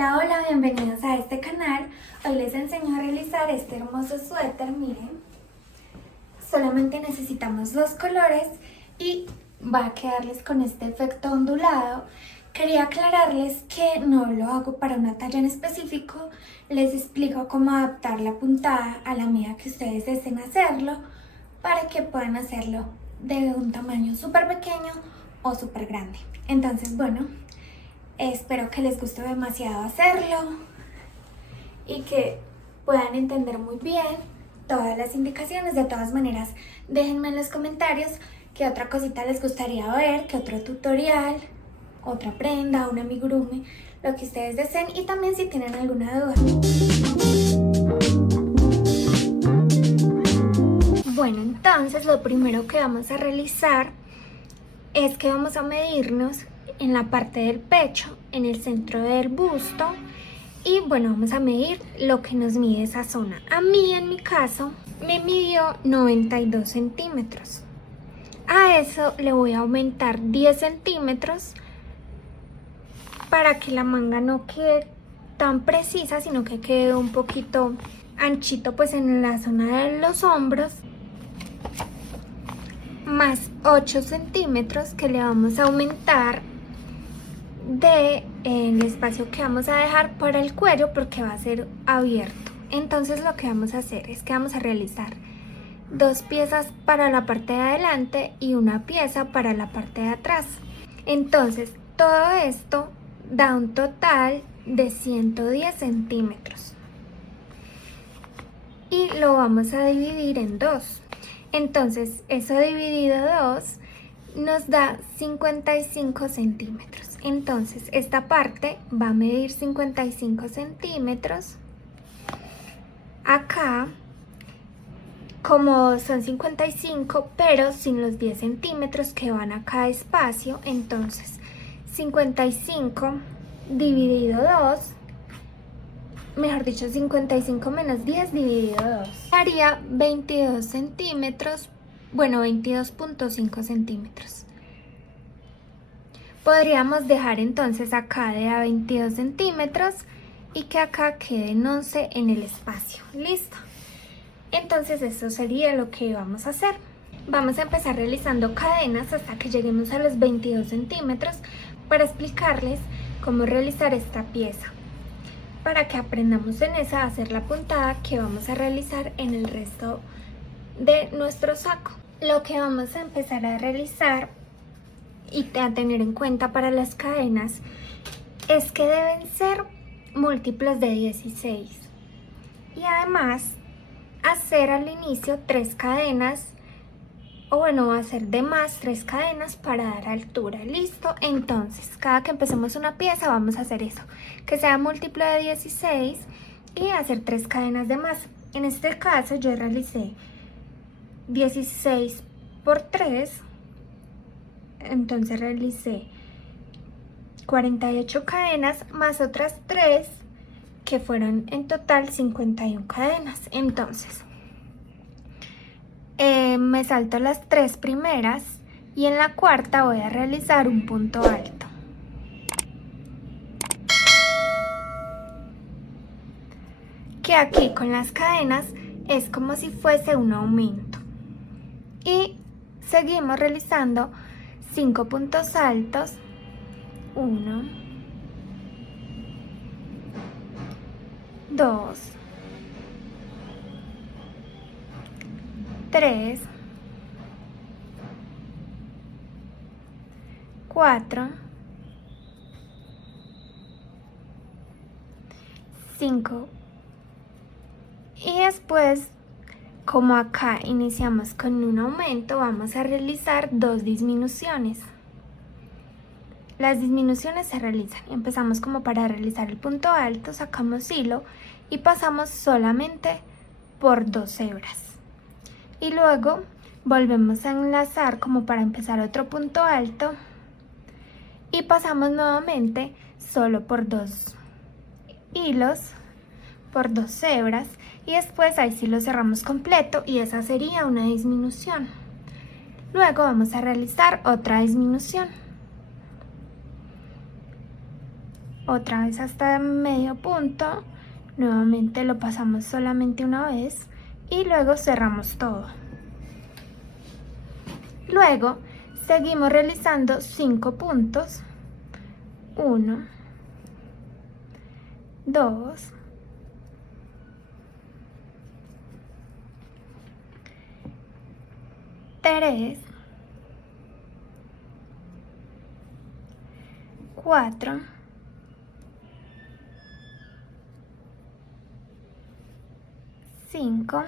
Hola, hola, bienvenidos a este canal. Hoy les enseño a realizar este hermoso suéter, miren. Solamente necesitamos los colores y va a quedarles con este efecto ondulado. Quería aclararles que no lo hago para una talla en específico. Les explico cómo adaptar la puntada a la medida que ustedes deseen hacerlo para que puedan hacerlo de un tamaño súper pequeño o súper grande. Entonces, bueno, espero que les guste demasiado hacerlo y que puedan entender muy bien todas las indicaciones. De todas maneras, déjenme en los comentarios qué otra cosita les gustaría ver, qué otro tutorial, otra prenda, un amigurumi, lo que ustedes deseen, y también si tienen alguna duda. Bueno, entonces lo primero que vamos a realizar es que vamos a medirnos en la parte del pecho, en el centro del busto, y bueno, vamos a medir lo que nos mide esa zona. A mí, en mi caso, me midió 92 centímetros. A eso le voy a aumentar 10 centímetros para que la manga no quede tan precisa, sino que quede un poquito anchito pues en la zona de los hombros, más 8 centímetros que le vamos a aumentar de el espacio que vamos a dejar para el cuello, porque va a ser abierto. Entonces lo que vamos a hacer es que vamos a realizar dos piezas para la parte de adelante y una pieza para la parte de atrás. Entonces todo esto da un total de 110 centímetros y lo vamos a dividir en dos. Entonces eso dividido 2 nos da 55 centímetros. Entonces esta parte va a medir 55 centímetros. Acá, como son 55, pero sin los 10 centímetros que van a cada espacio, entonces 55 dividido 2, mejor dicho, 55 menos 10 dividido 2, haría 22 centímetros, bueno, 22.5 centímetros. Podríamos dejar entonces acá de a 22 centímetros y que acá queden 11 en el espacio. Listo. Entonces eso sería lo que vamos a hacer. Vamos a empezar realizando cadenas hasta que lleguemos a los 22 centímetros para explicarles cómo realizar esta pieza, para que aprendamos en esa a hacer la puntada que vamos a realizar en el resto de nuestro saco. Lo que vamos a empezar a realizar y a tener en cuenta para las cadenas es que deben ser múltiplos de 16 y además hacer al inicio 3 cadenas, o bueno, hacer de más 3 cadenas para dar altura. Listo. Entonces cada que empecemos una pieza vamos a hacer eso, que sea múltiplo de 16 y hacer 3 cadenas de más. En este caso yo realicé 16 por 3, entonces realicé 48 cadenas más otras 3 que fueron en total 51 cadenas. Entonces me salto las 3 primeras y en la cuarta voy a realizar un punto alto. Que aquí con las cadenas es como si fuese un aumento. Y seguimos realizando 5 puntos altos. 1, 2, 3, 4, 5. Y después, como acá iniciamos con un aumento, vamos a realizar 2 disminuciones. Las disminuciones se realizan, empezamos como para realizar el punto alto, sacamos hilo y pasamos solamente por 2 hebras. Y luego volvemos a enlazar como para empezar otro punto alto y pasamos nuevamente solo por 2 hilos, por 2 hebras, y después ahí sí lo cerramos completo y esa sería una disminución. Luego vamos a realizar otra disminución, otra vez hasta medio punto, nuevamente lo pasamos solamente una vez y luego cerramos todo. Luego seguimos realizando 5 puntos, 1, 2, 3, 4, 5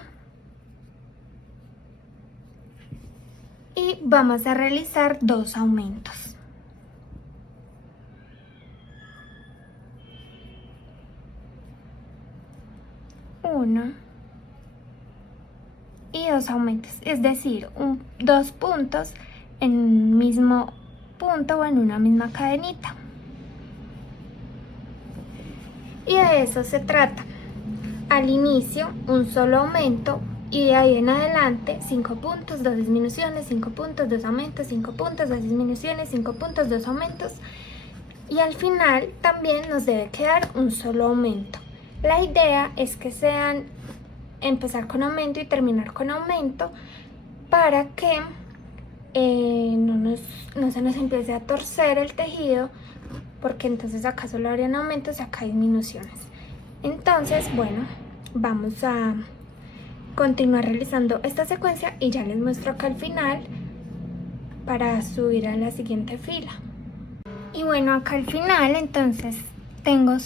y vamos a realizar 2 aumentos. Uno y 2 aumentos, es decir, 2 puntos en un mismo punto o en una misma cadenita. Y de eso se trata. Al inicio un solo aumento y de ahí en adelante 5 puntos, 2 disminuciones, 5 puntos, 2 aumentos, 5 puntos, 2 disminuciones, 5 puntos, 2 aumentos. Y al final también nos debe quedar un solo aumento. La idea es que sean empezar con aumento y terminar con aumento para que no se nos empiece a torcer el tejido, porque entonces acá solo habrían aumentos y acá disminuciones. Entonces, bueno, vamos a continuar realizando esta secuencia y ya les muestro acá al final para subir a la siguiente fila. Y bueno, acá al final entonces tengo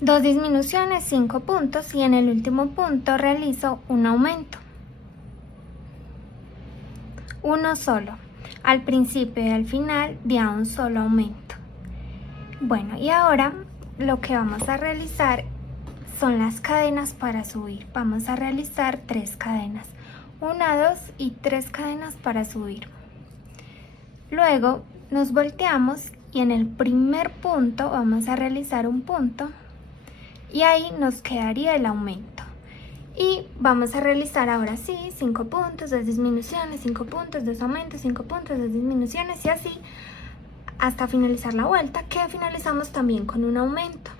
2 disminuciones, 5 puntos y en el último punto realizo un aumento. Uno solo, al principio y al final de a un solo aumento. Bueno, y ahora lo que vamos a realizar son las cadenas para subir. Vamos a realizar 3 cadenas, 1, 2 y 3 cadenas para subir. Luego nos volteamos y en el primer punto vamos a realizar un punto y ahí nos quedaría el aumento. Y vamos a realizar ahora sí 5 puntos, 2 disminuciones, 5 puntos, 2 aumentos, 5 puntos, 2 disminuciones y así hasta finalizar la vuelta, que finalizamos también con un aumento.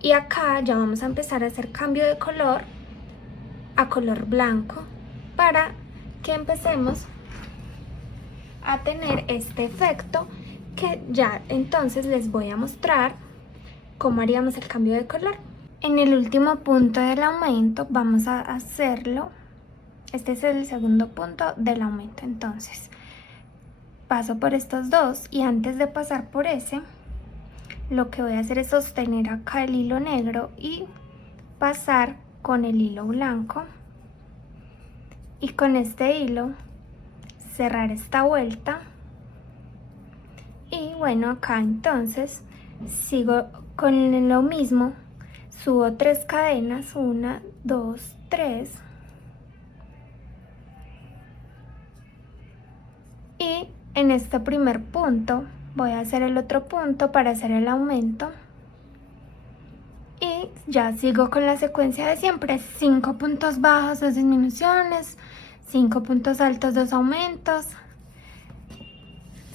Y acá ya vamos a empezar a hacer cambio de color a color blanco para que empecemos a tener este efecto, que ya entonces les voy a mostrar cómo haríamos el cambio de color. En el último punto del aumento vamos a hacerlo, este es el segundo punto del aumento, entonces paso por estos dos y antes de pasar por ese, lo que voy a hacer es sostener acá el hilo negro y pasar con el hilo blanco y con este hilo cerrar esta vuelta. Y bueno, acá entonces sigo con lo mismo, subo 3 cadenas, 1, 2, 3 y en este primer punto voy a hacer el otro punto para hacer el aumento y ya sigo con la secuencia de siempre: 5 puntos bajos, 2 disminuciones, 5 puntos altos, 2 aumentos,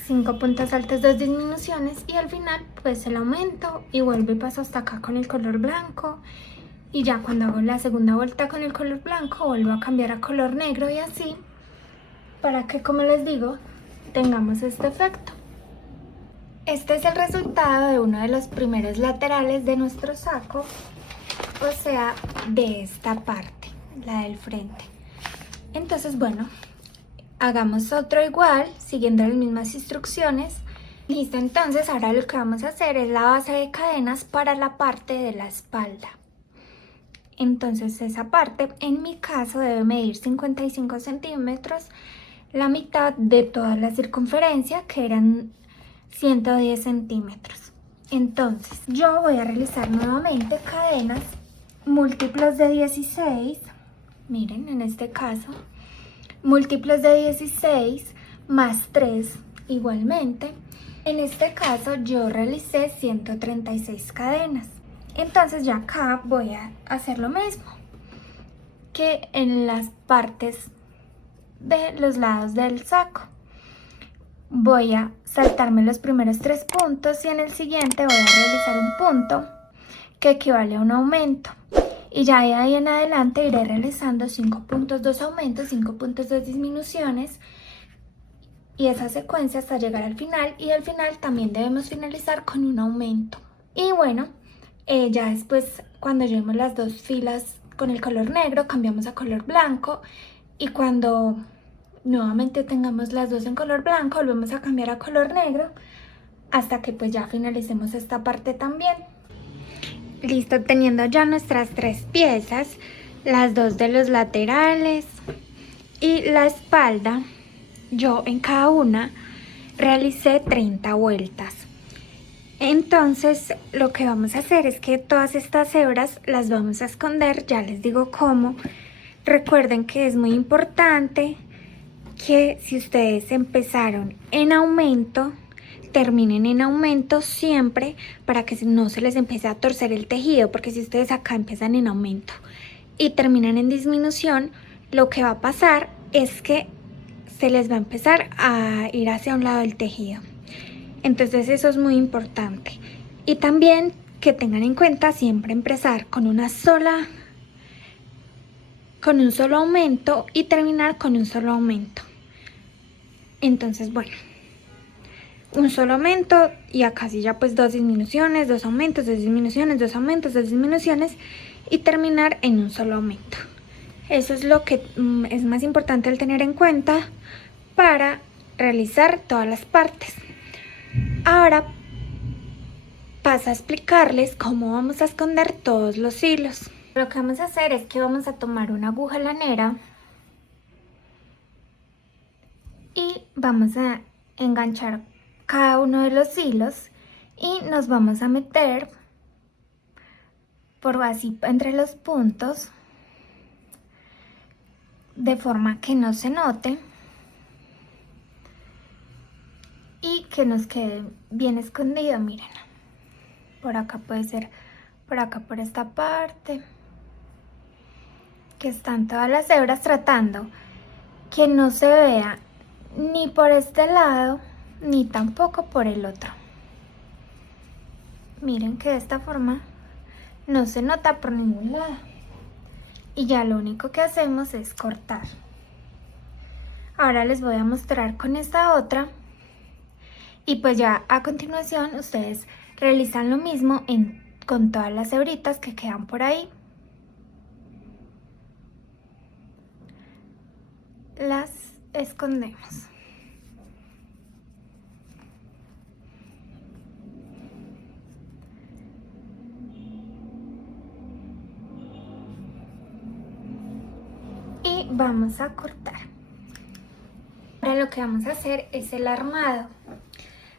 5 puntos altos, 2 disminuciones y al final pues el aumento y vuelvo y paso hasta acá con el color blanco y ya cuando hago la segunda vuelta con el color blanco vuelvo a cambiar a color negro y así para que, como les digo, tengamos este efecto. Este es el resultado de uno de los primeros laterales de nuestro saco, o sea, de esta parte, la del frente. Entonces, bueno, hagamos otro igual, siguiendo las mismas instrucciones. Listo, entonces ahora lo que vamos a hacer es la base de cadenas para la parte de la espalda. Entonces esa parte, en mi caso, debe medir 55 centímetros, la mitad de toda la circunferencia, que eran 110 centímetros. Entonces yo voy a realizar nuevamente cadenas múltiplos de 16, miren, en este caso múltiplos de 16 más 3 igualmente. En este caso yo realicé 136 cadenas. Entonces ya acá voy a hacer lo mismo que en las partes de los lados del saco. Voy a saltarme los primeros 3 puntos y en el siguiente voy a realizar un punto que equivale a un aumento. Y ya de ahí en adelante iré realizando 5 puntos, 2 aumentos, 5 puntos, 2 disminuciones. Y esa secuencia hasta llegar al final. Y al final también debemos finalizar con un aumento. Y bueno, ya después cuando llevemos las 2 filas con el color negro, cambiamos a color blanco. Y cuando nuevamente tengamos las 2 en color blanco, volvemos a cambiar a color negro hasta que pues ya finalicemos esta parte también. Listo, teniendo ya nuestras 3 piezas, las 2 de los laterales y la espalda, yo en cada una realicé 30 vueltas. Entonces lo que vamos a hacer es que todas estas hebras las vamos a esconder, ya les digo cómo. Recuerden que es muy importante que si ustedes empezaron en aumento, terminen en aumento siempre para que no se les empiece a torcer el tejido, porque si ustedes acá empiezan en aumento y terminan en disminución, lo que va a pasar es que se les va a empezar a ir hacia un lado el tejido. Entonces eso es muy importante. Y también que tengan en cuenta siempre empezar con un solo aumento y terminar con un solo aumento. Entonces bueno, un solo aumento y acá sí ya pues 2 disminuciones, 2 aumentos, 2 disminuciones, 2 aumentos, 2 disminuciones y terminar en un solo aumento. Eso es lo que es más importante al tener en cuenta para realizar todas las partes. Ahora paso a explicarles cómo vamos a esconder todos los hilos. Lo que vamos a hacer es que vamos a tomar una aguja lanera y vamos a enganchar cada uno de los hilos y nos vamos a meter por así entre los puntos de forma que no se note y que nos quede bien escondido. Miren, por acá puede ser, por acá por esta parte, que están todas las hebras, tratando que no se vea ni por este lado ni tampoco por el otro. Miren que de esta forma no se nota por ningún lado y ya lo único que hacemos es cortar. Ahora les voy a mostrar con esta otra y pues ya a continuación ustedes realizan lo mismo con todas las hebritas que quedan por ahí. Las escondemos. Y vamos a cortar. Ahora lo que vamos a hacer es el armado.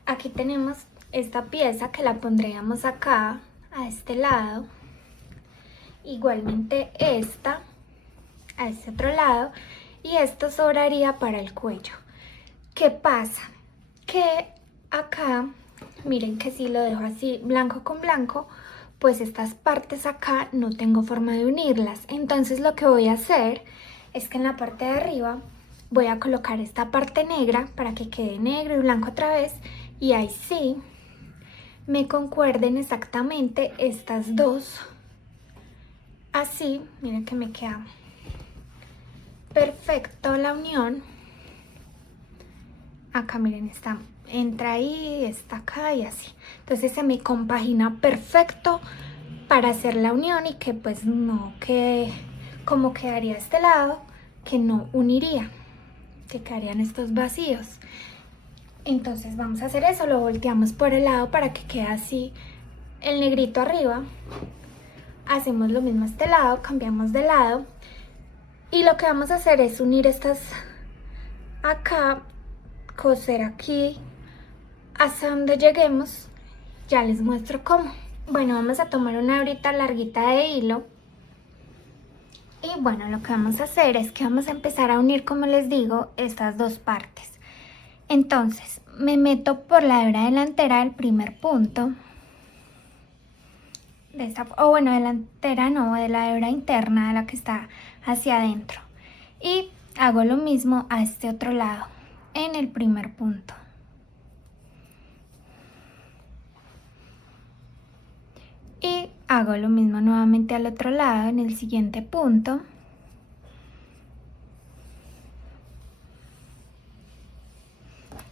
Aquí tenemos esta pieza que la pondríamos acá, a este lado. Igualmente esta, a este otro lado. Y esto sobraría para el cuello. ¿Qué pasa? Que acá, miren que si lo dejo así blanco con blanco, pues estas partes acá no tengo forma de unirlas. Entonces lo que voy a hacer es que en la parte de arriba voy a colocar esta parte negra para que quede negro y blanco otra vez. Y ahí sí me concuerden exactamente estas dos. Así, miren que me queda perfecto la unión. Acá miren, entra ahí, está acá y así. Entonces se me compagina perfecto para hacer la unión y que pues no quede como quedaría este lado, que no uniría, que quedarían estos vacíos. Entonces vamos a hacer eso, lo volteamos por el lado para que quede así el negrito arriba. Hacemos lo mismo a este lado, cambiamos de lado. Y lo que vamos a hacer es unir estas acá, coser aquí hasta donde lleguemos. Ya les muestro cómo. Bueno, vamos a tomar una hebrita larguita de hilo. Y bueno, lo que vamos a hacer es que vamos a empezar a unir, como les digo, estas dos partes. Entonces, me meto por la hebra delantera del primer punto. Delantera no, de la hebra interna, de la que está hacia adentro. Y hago lo mismo a este otro lado, en el primer punto. Y Hago lo mismo nuevamente al otro lado en el siguiente punto.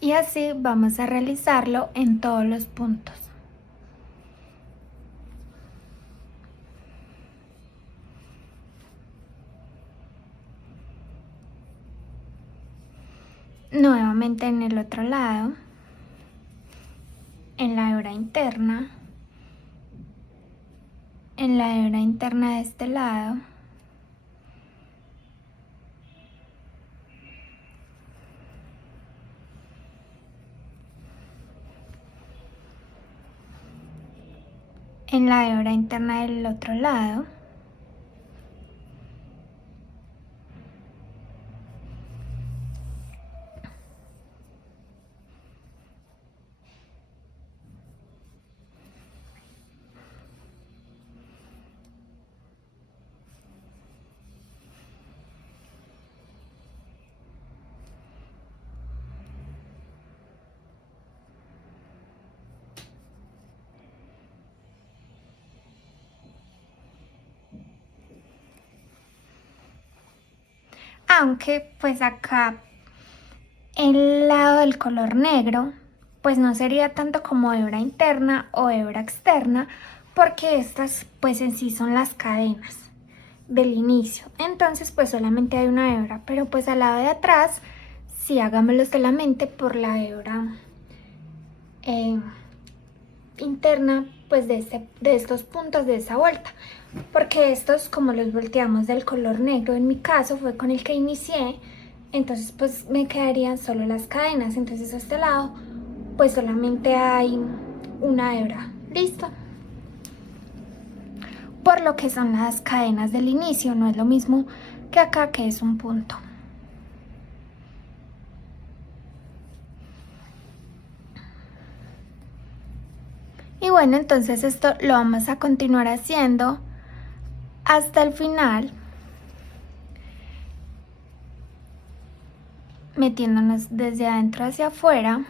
Y así vamos a realizarlo en todos los puntos. Nuevamente en el otro lado, en la hebra interna, de este lado, en la hebra interna del otro lado, aunque pues acá el lado del color negro pues no sería tanto como hebra interna o hebra externa, porque estas pues en sí son las cadenas del inicio, entonces pues solamente hay una hebra, pero pues al lado de atrás sí hagámoslo solamente por la hebra interna pues de estos puntos de esa vuelta, porque estos como los volteamos del color negro, en mi caso fue con el que inicié, entonces pues me quedarían solo las cadenas, entonces a este lado pues solamente hay una hebra. Listo. Por lo que son las cadenas del inicio, no es lo mismo que acá, que es un punto. Y bueno, entonces esto lo vamos a continuar haciendo hasta el final, metiéndonos desde adentro hacia afuera,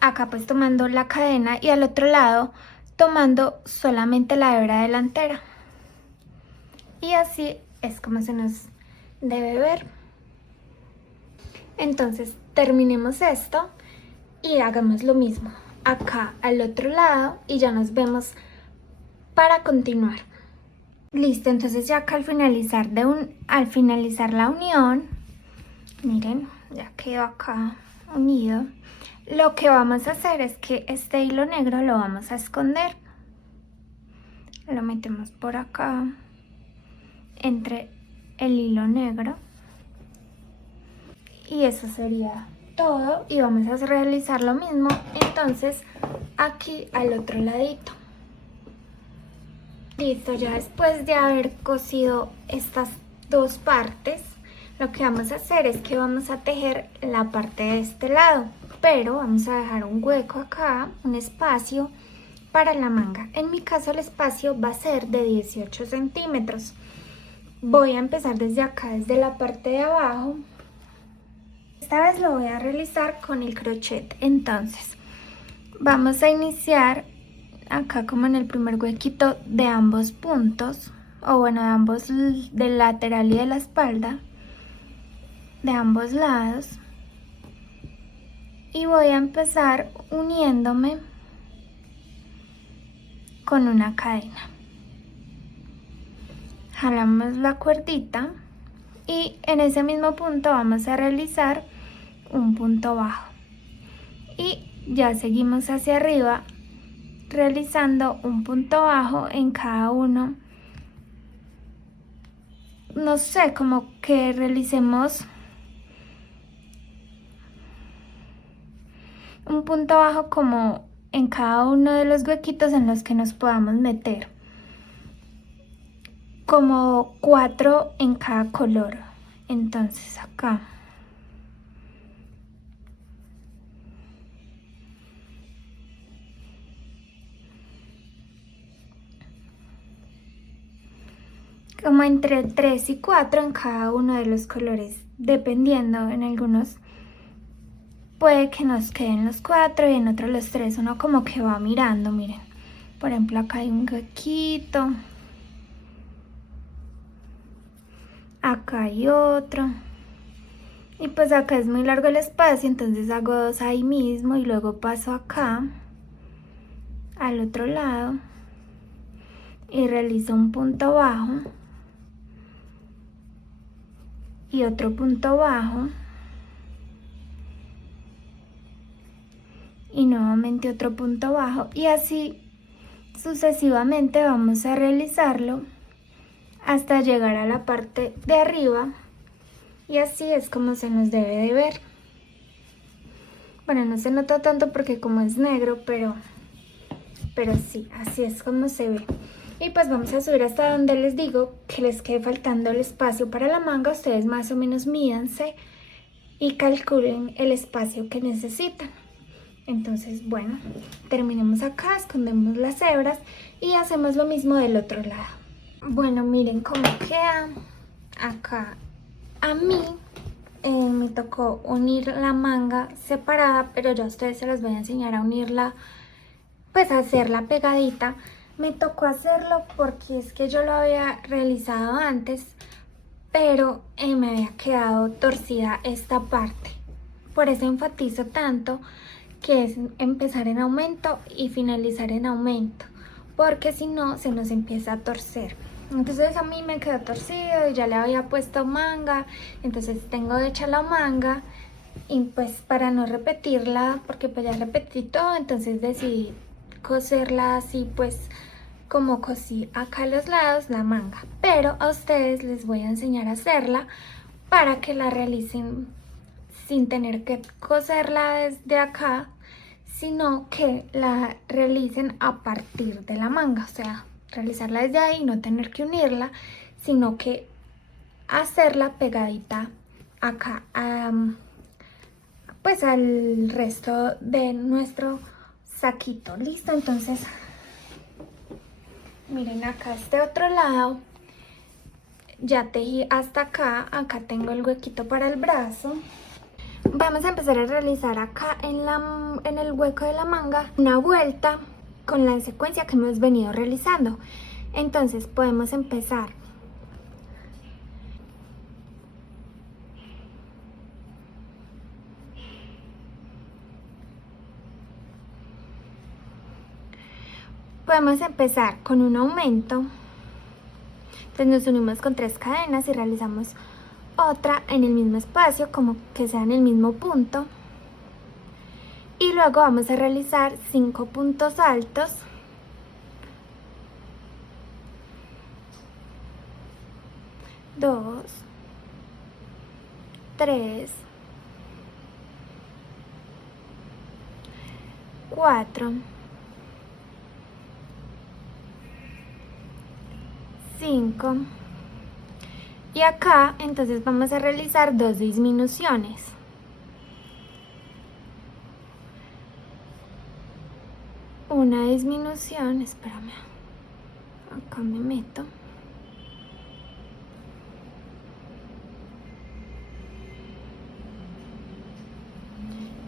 acá pues tomando la cadena y al otro lado tomando solamente la hebra delantera. Y así es como se nos debe ver. Entonces terminemos esto y hagamos lo mismo acá al otro lado y ya nos vemos para continuar. Listo, entonces ya acá al finalizar la unión, miren, ya quedó acá unido. Lo que vamos a hacer es que este hilo negro lo vamos a esconder. Lo metemos por acá entre el hilo negro y eso sería todo, y vamos a realizar lo mismo entonces aquí al otro ladito. Listo, ya después de haber cosido estas dos partes, lo que vamos a hacer es que vamos a tejer la parte de este lado, pero vamos a dejar un hueco acá, un espacio para la manga. En mi caso el espacio va a ser de 18 centímetros. Voy a empezar desde acá, desde la parte de abajo. Esta vez lo voy a realizar con el crochet, entonces vamos a iniciar acá como en el primer huequito de ambos puntos, o bueno, de ambos, del lateral y de la espalda, de ambos lados, y voy a empezar uniéndome con una cadena. Jalamos la cuerdita y en ese mismo punto vamos a realizar un punto bajo y ya seguimos hacia arriba realizando un punto bajo en cada uno. No sé, como que realicemos un punto bajo como en cada uno de los huequitos en los que nos podamos meter, como 4 en cada color. Entonces acá como entre 3 y 4 en cada uno de los colores, dependiendo. En algunos puede que nos queden los 4 y en otros los 3, uno como que va mirando, miren. Por ejemplo, acá hay un huequito. Acá hay otro. Y pues acá es muy largo el espacio, entonces hago 2 ahí mismo y luego paso acá al otro lado y realizo un punto bajo y otro punto bajo y nuevamente otro punto bajo, y así sucesivamente vamos a realizarlo hasta llegar a la parte de arriba, y así es como se nos debe de ver. Bueno, no se nota tanto porque como es negro, pero sí, así es como se ve. Y pues vamos a subir hasta donde les digo que les quede faltando el espacio para la manga. Ustedes más o menos mídanse y calculen el espacio que necesitan. Entonces, bueno, terminemos acá, escondemos las hebras y hacemos lo mismo del otro lado. Bueno, miren cómo queda acá. A mí me tocó unir la manga separada, pero ya a ustedes se las voy a enseñar a unirla, pues a hacerla pegadita. Me tocó hacerlo porque es que yo lo había realizado antes, pero me había quedado torcida esta parte. Por eso enfatizo tanto que es empezar en aumento y finalizar en aumento, porque si no se nos empieza a torcer. Entonces a mí me quedó torcido y ya le había puesto manga, entonces tengo hecha la manga y pues para no repetirla, porque pues ya repetí todo, entonces decidí coserla así pues como cosí acá a los lados la manga, pero a ustedes les voy a enseñar a hacerla para que la realicen sin tener que coserla desde acá, sino que la realicen a partir de la manga, o sea, realizarla desde ahí, no tener que unirla, sino que hacerla pegadita acá, pues al resto de nuestro saquito. Listo, entonces miren acá este otro lado, ya tejí hasta acá, acá tengo el huequito para el brazo. Vamos a empezar a realizar acá en el hueco de la manga una vuelta con la secuencia que hemos venido realizando. Entonces podemos empezar con un aumento. Entonces nos unimos con 3 cadenas y realizamos otra en el mismo espacio, como que sea en el mismo punto, y luego vamos a realizar 5 puntos altos, dos, 3, 4, 5, y acá entonces vamos a realizar 2 disminuciones. Una disminución, espérame, acá me meto.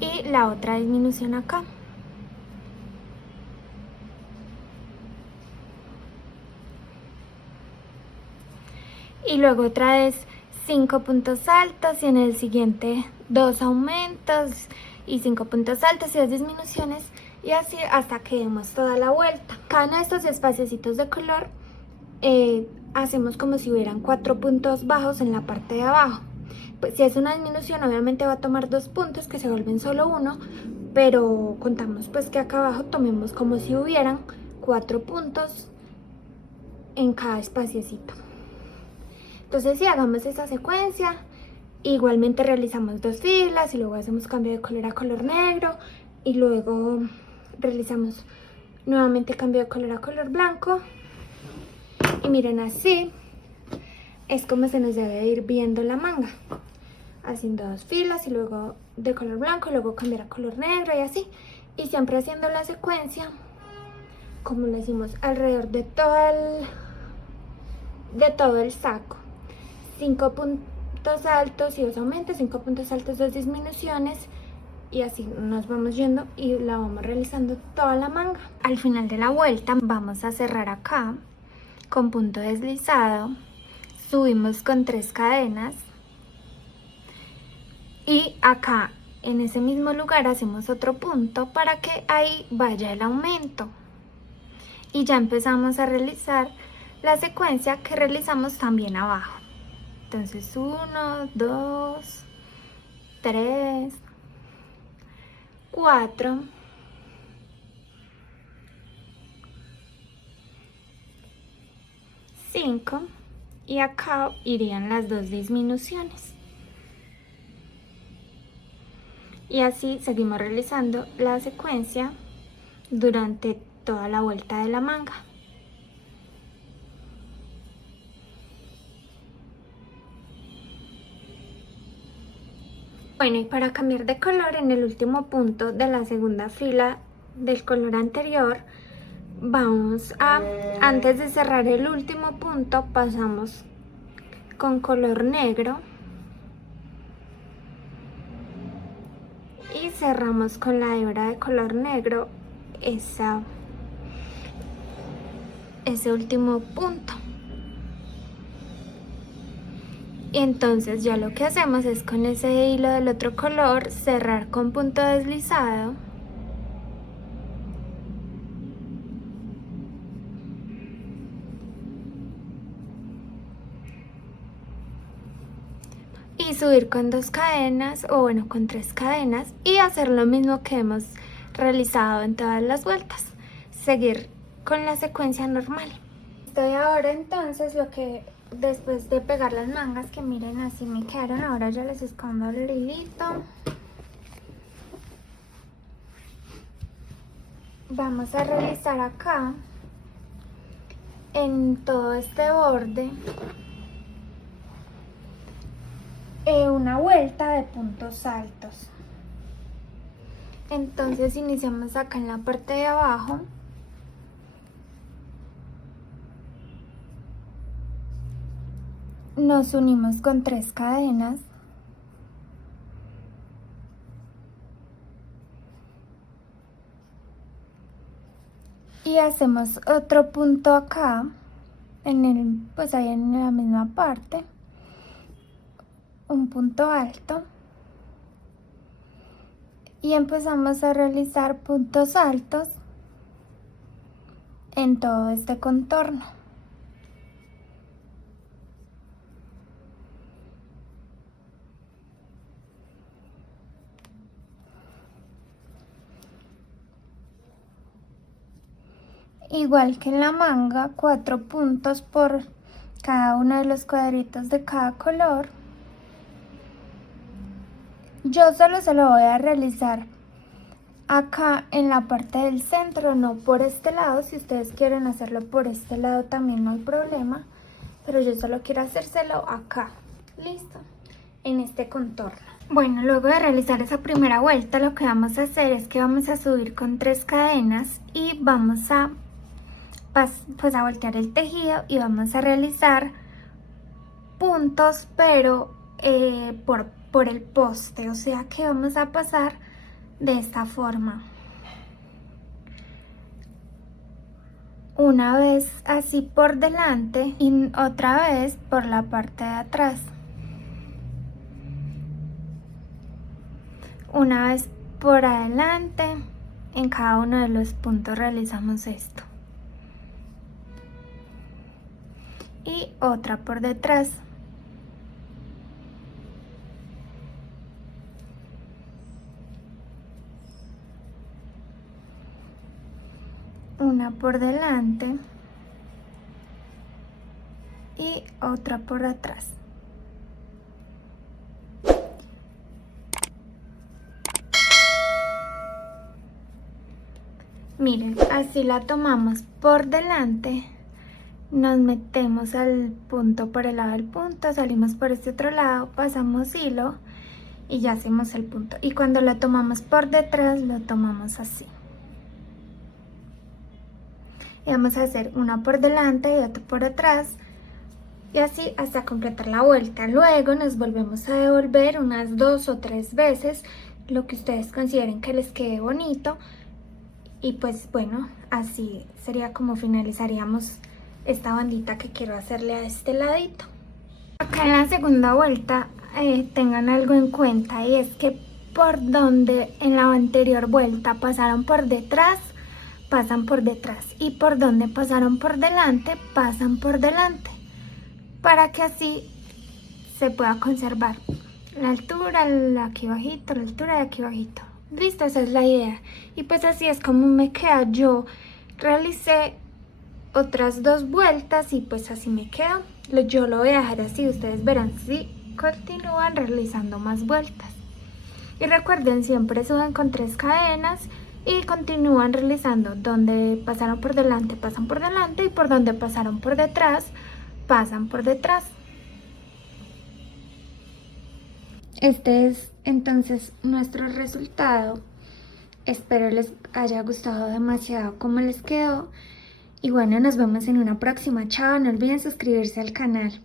Y la otra disminución acá. Y luego otra vez 5 puntos altos y en el siguiente 2 aumentos y 5 puntos altos y 2 disminuciones, y así hasta que demos toda la vuelta. Cada uno de estos espacios de color hacemos como si hubieran 4 puntos bajos en la parte de abajo. Pues si es una disminución obviamente va a tomar 2 puntos que se vuelven solo 1, pero contamos pues que acá abajo tomemos como si hubieran 4 puntos en cada espaciecito. Entonces si hagamos esa secuencia, igualmente realizamos 2 filas y luego hacemos cambio de color a color negro y luego realizamos nuevamente cambio de color a color blanco, y miren, así es como se nos debe ir viendo la manga, haciendo 2 filas y luego de color blanco, luego cambiar a color negro y así, y siempre haciendo la secuencia como lo hicimos alrededor de todo el saco. 5 puntos altos y 2 aumentos, 5 puntos altos, 2 disminuciones y así nos vamos yendo y la vamos realizando toda la manga. Al final de la vuelta vamos a cerrar acá con punto deslizado, subimos con 3 cadenas y acá en ese mismo lugar hacemos otro punto para que ahí vaya el aumento. Y ya empezamos a realizar la secuencia que realizamos también abajo. Entonces 1, 2, 3, 4, 5 y acá irían las 2 disminuciones. Y así seguimos realizando la secuencia durante toda la vuelta de la manga. Bueno, y para cambiar de color, en el último punto de la segunda fila del color anterior, vamos a, antes de cerrar el último punto, pasamos con color negro y cerramos con la hebra de color negro ese último punto. Y entonces ya lo que hacemos es con ese hilo del otro color cerrar con punto deslizado y subir con 2 cadenas, o bueno, con 3 cadenas, y hacer lo mismo que hemos realizado en todas las vueltas, seguir con la secuencia normal. Estoy ahora entonces lo que después de pegar las mangas, que miren así me quedaron, ahora ya les escondo el hilito. Vamos a realizar acá en todo este borde una vuelta de puntos altos. Entonces iniciamos acá en la parte de abajo. Nos unimos con 3 cadenas. Y hacemos otro punto acá, pues ahí en la misma parte. Un punto alto. Y empezamos a realizar puntos altos en todo este contorno. Igual que en la manga, 4 puntos por cada uno de los cuadritos de cada color. Yo solo se lo voy a realizar acá en la parte del centro, no por este lado. Si ustedes quieren hacerlo por este lado también no hay problema, pero yo solo quiero hacérselo acá, listo, en este contorno. Bueno, luego de realizar esa primera vuelta, lo que vamos a hacer es que vamos a subir con 3 cadenas y vamos a pues a voltear el tejido y vamos a realizar puntos, pero por el poste, o sea que vamos a pasar de esta forma, una vez así por delante y otra vez por la parte de atrás, una vez por adelante. En cada uno de los puntos realizamos esto y otra por detrás. Una por delante y otra por atrás. Miren, así la tomamos por delante, nos metemos al punto por el lado del punto, salimos por este otro lado, pasamos hilo y ya hacemos el punto. Y cuando la tomamos por detrás, lo tomamos así. Y vamos a hacer una por delante y otra por atrás, y así hasta completar la vuelta. Luego nos volvemos a devolver unas 2 o 3 veces lo que ustedes consideren que les quede bonito. Y pues bueno, así sería como finalizaríamos esta bandita que quiero hacerle a este ladito. Acá en la segunda vuelta tengan algo en cuenta, y es que por donde en la anterior vuelta pasaron por detrás, pasan por detrás, y por donde pasaron por delante, pasan por delante, para que así se pueda conservar la altura, aquí bajito, la altura de aquí bajito. Listo, esa es la idea. Y pues así es como me queda. Yo realicé otras 2 vueltas y pues así me queda. Yo lo voy a dejar así, ustedes verán si continúan realizando más vueltas. Y recuerden, siempre suben con 3 cadenas y continúan realizando. Donde pasaron por delante, pasan por delante, y por donde pasaron por detrás, pasan por detrás. Este es entonces nuestro resultado. Espero les haya gustado demasiado cómo les quedó. Y bueno, nos vemos en una próxima. Chao, no olviden suscribirse al canal.